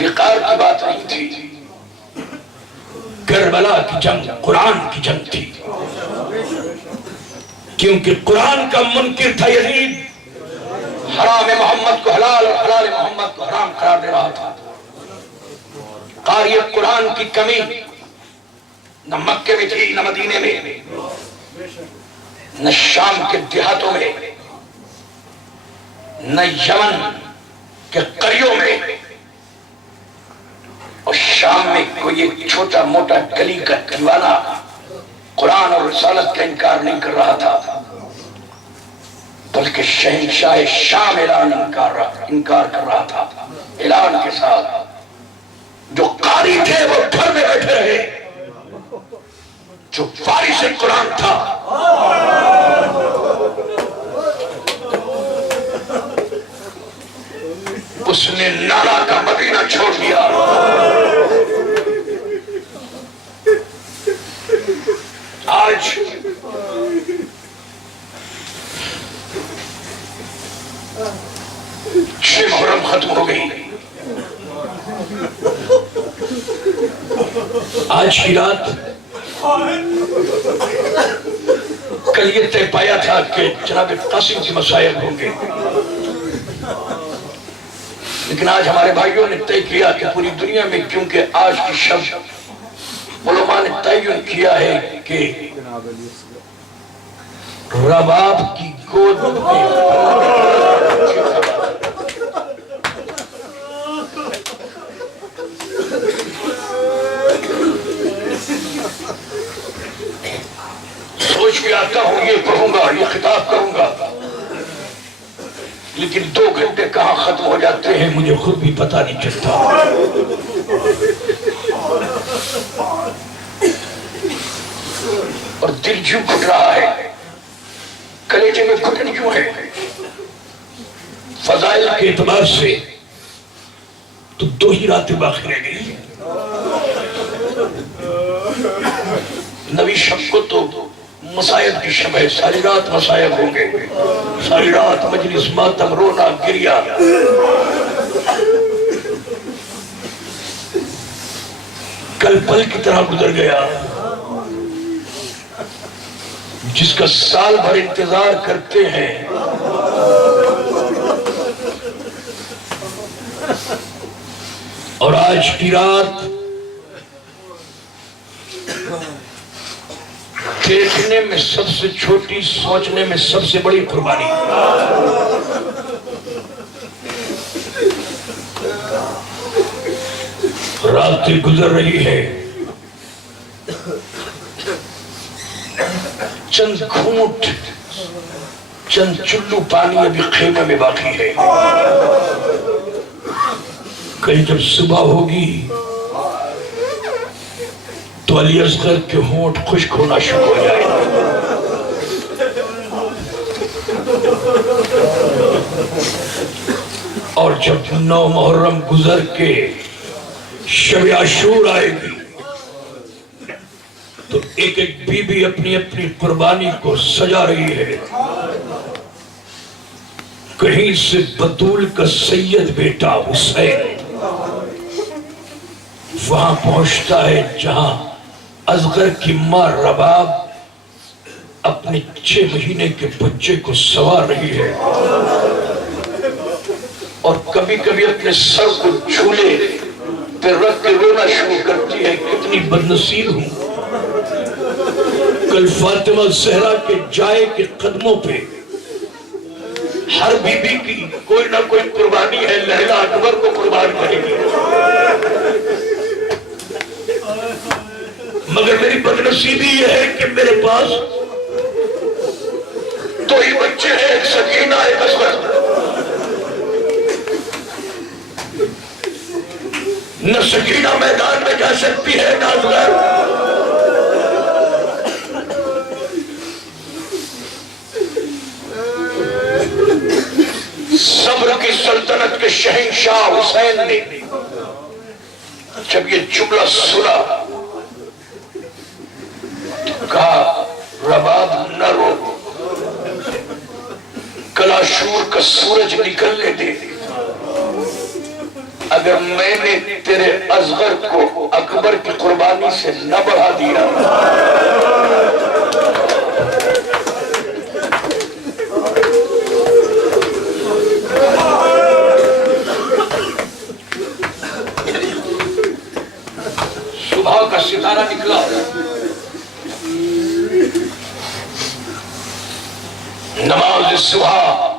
وقار کی بات نہیں تھی، کربلا کی جنگ قرآن کی جنگ تھی، کیونکہ قرآن کا منکر تھا یزید، حرام محمد کو حلال اور حلال محمد کو حرام قرار دے رہا تھا۔ قاری قرآن کی کمی نہ مکے میں تھی، نہ مدینے میں، نہ شام کے دیہاتوں میں، نہ یمن کے قریوں میں، اور شام میں کوئی ایک چھوٹا موٹا گلی کا دیوانہ قرآن اور رسالت کا انکار نہیں کر رہا تھا، بلکہ شہنشاہ شام انکار کر رہا تھا، اعلان کے ساتھ۔ جو قاری تھے وہ گھر میں بیٹھے رہے، جو وارث قرآن تھا اس نے نالا کا مدینہ چھوڑ دیا۔ آج چھ محرم ختم ہو گئی، آج کی رات کل یہ طے پایا تھا کہ جناب قاسم کے مسائل ہوں گے، لیکن آج ہمارے بھائیوں نے طے کیا کہ پوری دنیا میں، کیونکہ آج کی شب علماء نے تعین کیا ہے کہ رباب کی گود میں سوچ کے آتا ہوں یہ پڑھوں گا، یہ خطاب کروں گا، لیکن 2 گھنٹے کہاں ختم ہو جاتے ہیں مجھے خود بھی پتہ نہیں چلتا۔ اور دل کیوں گھٹ رہا ہے، کلیجے میں گھٹن کیوں ہے؟ فضائل کے اعتبار سے تو 2 ہی راتیں باقی رہ گئی۔ نبی شب کو تو مصائب کی شب ہے، ساری رات مصائب ہوں گے، ساری رات مجلس ماتم، رونا گریا۔ کل پل کی طرح گزر گیا، جس کا سال بھر انتظار کرتے ہیں، اور آج کی رات دیکھنے میں سب سے چھوٹی، سوچنے میں سب سے بڑی قربانی۔ رات گزر رہی ہے، چند گھونٹ، چند چلو پانی ابھی خیمے میں باقی ہے۔ کل جب صبح ہوگی تو علی اصغر کے ہونٹ خشک ہونا شروع ہو جائے گا۔ اور جب 9 محرم گزر کے شب عاشور آئے گی تو ایک ایک بی بی اپنی اپنی قربانی کو سجا رہی ہے۔ کہیں سے بطول کا سید بیٹا حسین وہاں پہنچتا ہے جہاں اصغر کی ماں رباب اپنے 6 مہینے کے بچے کو سوار رہی ہے، اور کبھی کبھی اپنے سر کو جھولے پہ رکھ کے رونا شروع کرتی ہے، کتنی بدنصیب ہوں۔ کل فاطمہ زہرا کے جائے کے قدموں پہ ہر بی بی کی کوئی نہ کوئی قربانی ہے، لیلا اکبر کو قربان کرے گی، مگر میری بدنصیبی یہ ہے کہ میرے پاس 2 ہی بچے ہیں، ایک سکینہ ایک اصغر۔ نہ سکینہ میدان میں جا سکتی ہے، نہ اصغر۔ صبر کی سلطنت کے شہنشاہ حسین نے جب یہ جملہ سنا تو کہا رباب نہ رو، کل عاشور کا سورج نکلنے دے، اب اگر میں نے تیرے اصغر کو اکبر کی قربانی سے نہ بڑھا دیا صبح کا ستارہ نکلا، نماز صبح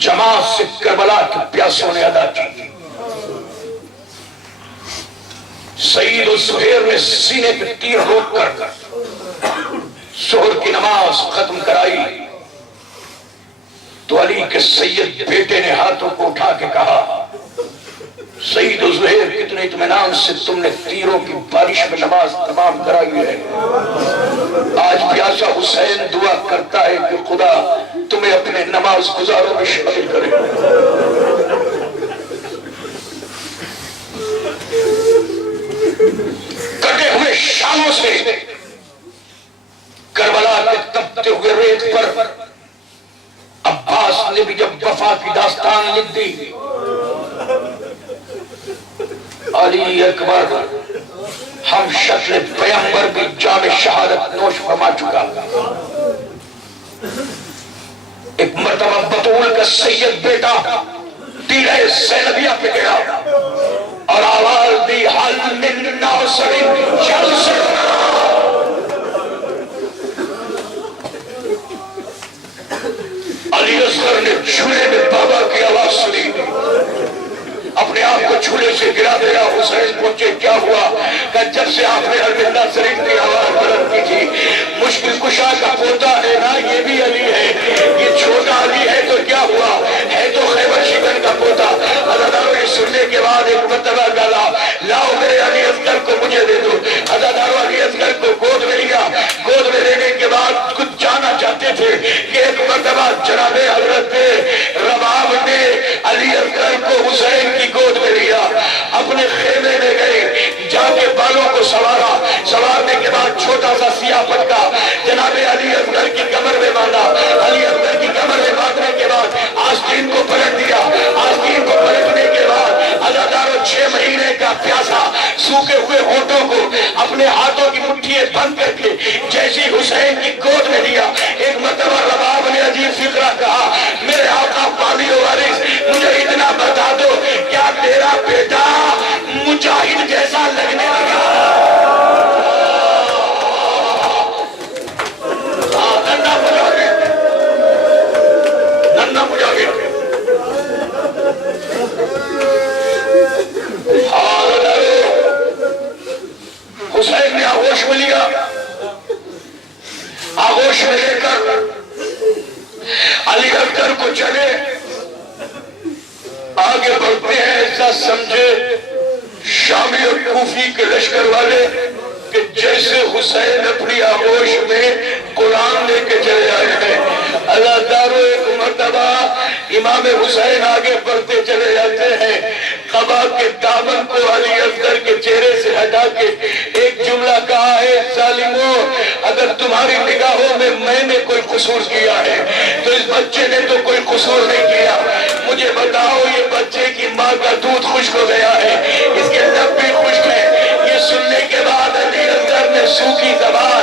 جماعت سے کربلا کے پیاسوں نے ادا کی، سعید و زہیر نے سینے پہ تیر روک کر ظہر کی نماز ختم کرائی تو علی کے سید بیٹے نے ہاتھوں کو اٹھا کے کہا سعید و زہیر کتنے اطمینان سے تم نے تیروں کی بارش میں نماز تمام کرائی ہے، آج پیاسا حسین دعا کرتا ہے کہ خدا تمہیں اپنے نماز گزاروں میں شامل کرے۔ کٹے ہوئے شاموں سے کربلا کے تپتے ہوئے ریت پر عباس نے بھی جب وفا کی داستان لکھ دی، علی اکبر ہم شکل پیغمبر بھی جام شہادت نوش فرما چکا، ایک مرتبہ بطول کا سید بیٹا تیرہ زینبیہ پہ گیا اور آواز دی حل من ناصر جلسے، علی اصغر نے جھولے میں بابا کی آواز سنی، اپنے آپ کو جھولے سے گرا دیا۔ حسین پوچھے کیا ہوا؟ کہ جب سے آپ نے حل ناصرین کی آواز بلند کی تھی، مشکل کشا کا پوتا ہے نا، یہ بھی علی ہے، یہ چھوٹا علی ہے تو کیا ہوا، ہے تو خیبر شکن کا پوتا۔ عزاداروں نے سننے کے بعد ایک مرتبہ گالا لاؤ میرے علی اصغر کو مجھے دے دو۔ عزاداروں علی اصغر کو گود میں لیا، گود میں لینے کے بعد کچھ جانا چاہتے تھے کہ ایک مرتبہ جناب حضرت رباب نے علی اصغر کو حسین کی گود میں لیا، اپنے خیمے میں گئے، جا کے بالوں کو سوارا، سوارنے کے بعد چھوٹا سا سیاہ پٹکا جناب علی اصغر کی کمر میں باندھا، علی اصغر کی کمر میں باندھنے کے بعد آستین کو پلٹ دیا، آستین کو پلٹنے کے بعد عزاداروں 6 مہینے کا پیاسا سوکھے ہوئے ہونٹوں کو اپنے ہاتھوں کی مٹھیے بند کر کے جیسی حسین کی گود میں لیا۔ ایک مرتبہ رباب نے عجیب فکرہ کہا میرے آقا پالی و وارث مجھے اتنا بتا دو کیا تیرا بیٹا مجاہد جیسا لگنے لگا؟ ننھا مجاہد، ننھا مجاہد۔ حسین نے آغوش میں لیا، آغوش میں لے کر علی اصغر کو چلے آگے بڑھتے ہیں، ایسا سمجھے شامی اور کوفی کے لشکر والے کہ جیسے حسین اپنی آغوش میں قرآن لے کے چلے آئے ہیں۔ اللہ دارو ایک مرتبہ امام حسین آگے بڑھتے چلے جاتے ہیں، قبا کے دامن کو علی اصغر کے چہرے سے ہٹا کے ایک جملہ کہا ہے ظالموں اگر تمہاری نگاہوں میں نے کوئی قصور کیا ہے تو اس بچے نے تو کوئی قصور نہیں کیا، مجھے بتاؤ یہ بچے کی ماں کا دودھ خشک ہو گیا ہے، اس کے لب بھی خشک ہے۔ یہ سننے کے بعد علی اصغر نے سوکھی زبان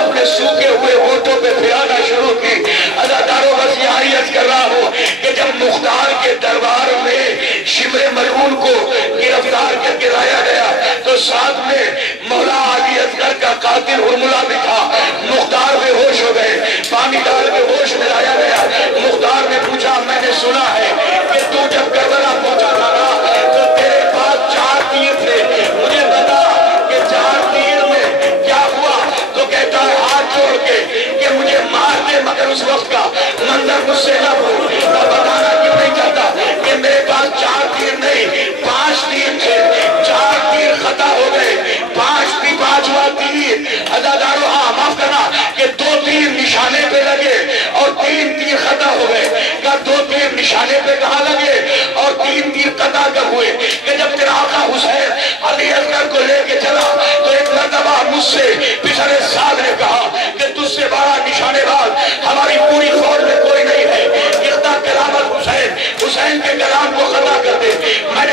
اپنے سوکھے ہوئے ہونٹوں پہ پھرانا شروع کی۔ عزاداروں بس یہاں عرض کر رہا ہوں کہ جب مختار کے دربار میں شمر ملعون کو گرفتار کر کے لایا گیا تو ساتھ میں مولا علی اصغر کا قاتل ہرملہ بھی تھا۔ مختار بے ہوش ہو گئے، پانی ڈال کے ہوش میں لایا گیا۔ مختار نے پوچھا میں نے سنا ہے کہ تو جب کربلا پہنچا تھا نا تو تیرے پاس 4 تیر تھے، مجھے بتا کہ 4 تیر میں کیا ہوا؟ تو کہتا ہے ہاتھ جوڑ کے کہ مجھے مار دے مگر اس وقت کا منظر مجھ سے نہ بھول۔ میں بتانا کیوں نہیں چاہتا کہ میرے پاس 4 تیر نہیں 5 تیر تھے، 4 تیر خطا ہو گئے، 5واں تیر عزاداروں ہاں معاف کرنا کہ 2 تیر نشانے پہ لگے اور 3 تیر خطا ہو گئے۔ کہ 2 تیر نشانے پہ کہاں لگے اور 3 تیر قطع کب ہوئے؟ کہ جب تیرا آقا حسین علی اصغر کو لے کے چلا تو ایک مرتبہ مجھ سے پچھلے سال نے کہا کہ تجھ سے بڑا نشانے باز ہماری پوری فوج میں کوئی نہیں ہے، اقتا کرامت حسین، حسین کے کلام کو خطا کر دے۔ میں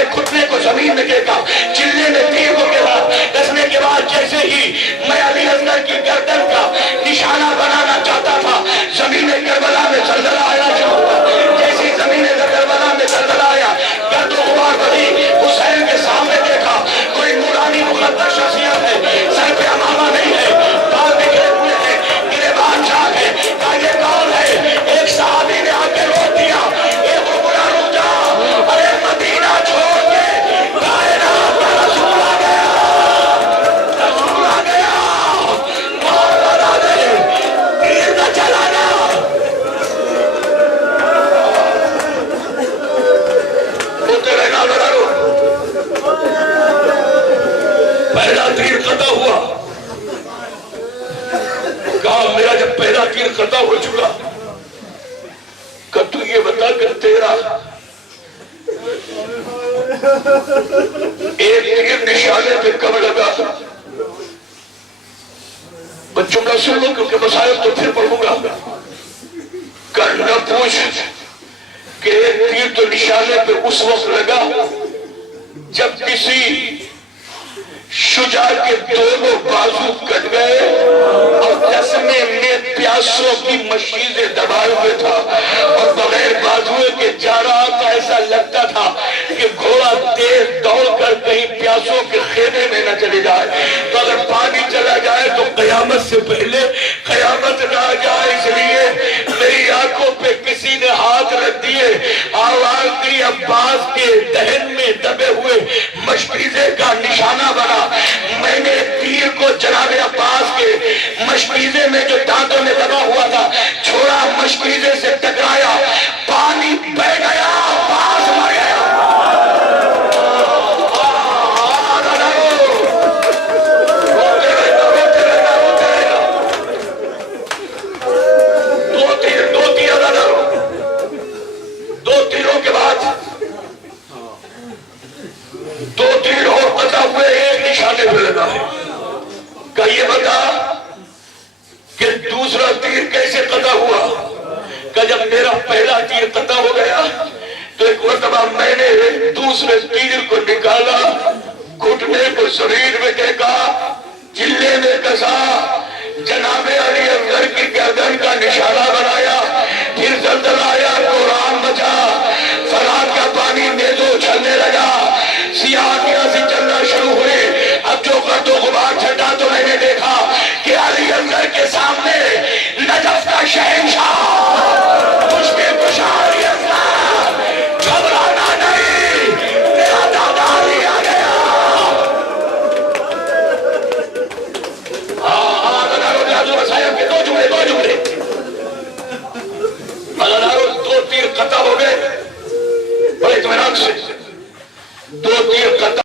پہلا تیر قطع ہوا. کہا میرا جب پہلا تیر قطع ہو چکا کہ تو یہ بتا کہ تیرا ایک تیر نشانے پہ کب لگا. بچوں کا سنو کیونکہ مسائل تو پھر پڑھوں گا. کر نہ پوچھ کہ ایک تیر تو نشانے پہ اس وقت لگا جب کسی شجاع کے دونوں بازو کٹ گئے اور چشمے میں پیاسوں کی مشیزیں دبائے ہوئے تھا اور بغیر بازوئے کے جا رہا تھا. ایسا لگتا تھا کہ گھوڑا تیز دوڑ کر کہیں پیاسوں کے خیمے میں نہ چلے جائے. تو اگر پانی چلا جائے تو قیامت سے پہلے قیامت نہ آ جائے. اس لیے میری آنکھوں پہ کسی نے ہاتھ رکھ دیے. آواز دی عباس کے دہن میں دبے ہوئے مشکیزے کا نشانہ بنا. میں نے تیر کو جناب عباس کے مشکیزے میں جو دانتوں میں دبا ہوا تھا چھوڑا, مشکیزے سے ٹکرایا, پانی بہ گیا, عباس مر گیا. دو تیروں کے بعد دو تیر اور قطع ہوئے, ایک نشانے پہ لگا ہے. کہ یہ بتا کہ دوسرا تیر کیسے قطع ہوا. کہ جب میرا پہلا تیر قطع ہو گیا تو ایک مرتبہ میں نے دوسرے تیر کو نکالا, گھٹنے کو شریر میں ٹیکا, چلے میں کسا,